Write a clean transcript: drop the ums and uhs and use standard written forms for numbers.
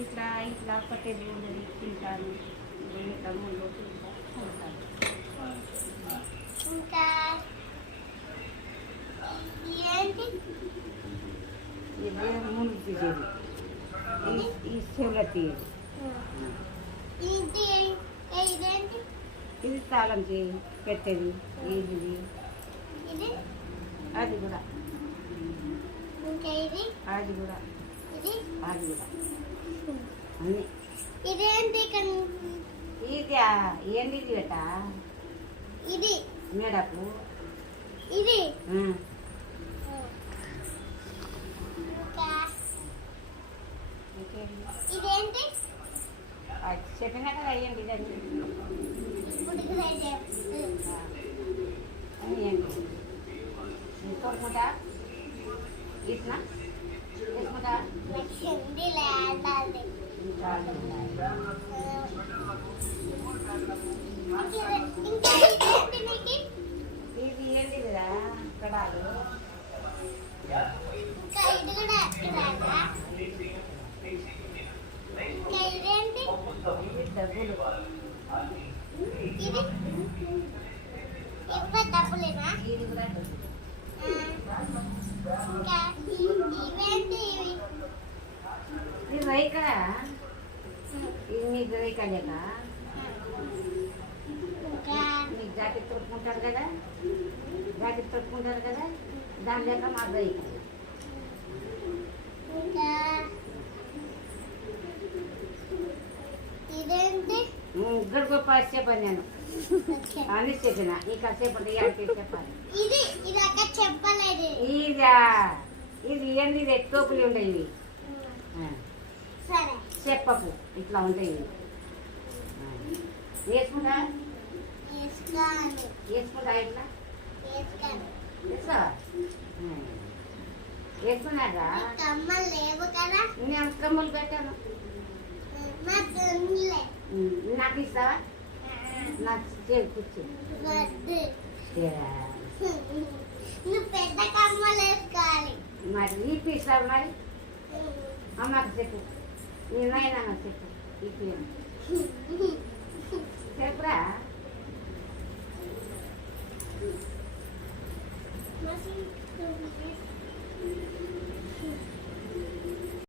ఇట్లా ఇట్లా పట్టేది ఉండదు తింటాను ఇట్లా ముందు తింటాను. ఇంకా ఏంటి ఇది ముందు తీసేది ఈ చెవుల తీయదు. ఇది ఇదేంటి ఇది తాళం చేయి పెట్టేది ఇది ఇది అది కూడా ఇంకా ఇది అది కూడా ఇది అది కూడా అన్నీ ఇదేంటి ఇది ఏంటి ఇది బెట ఇది మేడకు ఇది ఆ. ఇంకా ఇంకేంటి? ఇదేంటి అది చెప్పినా కదా అయ్యండి ఇదండి ఇప్పుడు అని ఏంటి తోడుకుంటా ఇట్లా తీసుకుంటా హిందీ లేదాలి ఇంకా ఇంకా ఇదేంటి నీకు ఇది ఏంటిదిరా కడాలు ఇంకా ఇది కూడా ఎక్కడా ఇంకా ఇదేంటి ఇది డబ్బులు ఇది ఇవ్వ డబ్బులేనా ఇది కూడా డబ్బులు ఇంకా ఇవేంటి ఇవి ఇది రైకా ఇది మీకు రైకా లేక ఇంకా మీకు జాకెట్ తొడుకుంటారు కదా జాకెట్ తొడుకుంటారు కదా దాని లేక మా రైకా ఇంకా ఇదేంటి గడుపు పాస్ చెప్పాను నేను అని చెప్పిన ఈ కాసేపటి చెప్పాలి ఇది ఇది అక్క చెప్పలేదు ఇదా ఇది ఏంది ఇది తోపులు ఉంటాయి ఇవి సరే చెప్పకు ఇట్లా ఉంటాయి ఇవి వేసుకుంటా వేసుకోను వేసుకుంటా ఇట్లా వేసుకోను వేసుకో వేసుకున్నారా కమ్మలు లేవు కదా నేను కమ్ములు పెట్టాను మా దున్నులే నాకు ఇస్తావా నాకు చేరు కూర్చో వద్దు నువ్వు పెద్ద కమ్మలు వేసుకోవాలి మరి ఈ పీస్తావు మరి అమ్మకు చెప్పు నీ నాయన చెప్పు ఈ చెప్పురా